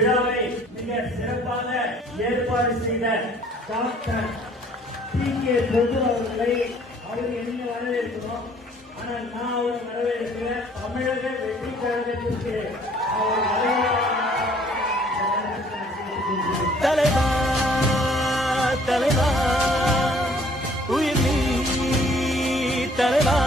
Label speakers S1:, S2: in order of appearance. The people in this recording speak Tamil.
S1: விழாவை மிக சிறப்பாக ஏற்பாடு செய்த டாக்டர் டி கே பிரபு அவர்களை அவர் என்ன வரவேற்கிறோம். ஆனால் நான் அவர் வரவேற்கிற தமிழக வெற்றி கழகத்திற்கு தலைவா தலைவா உயிர் தலைவா.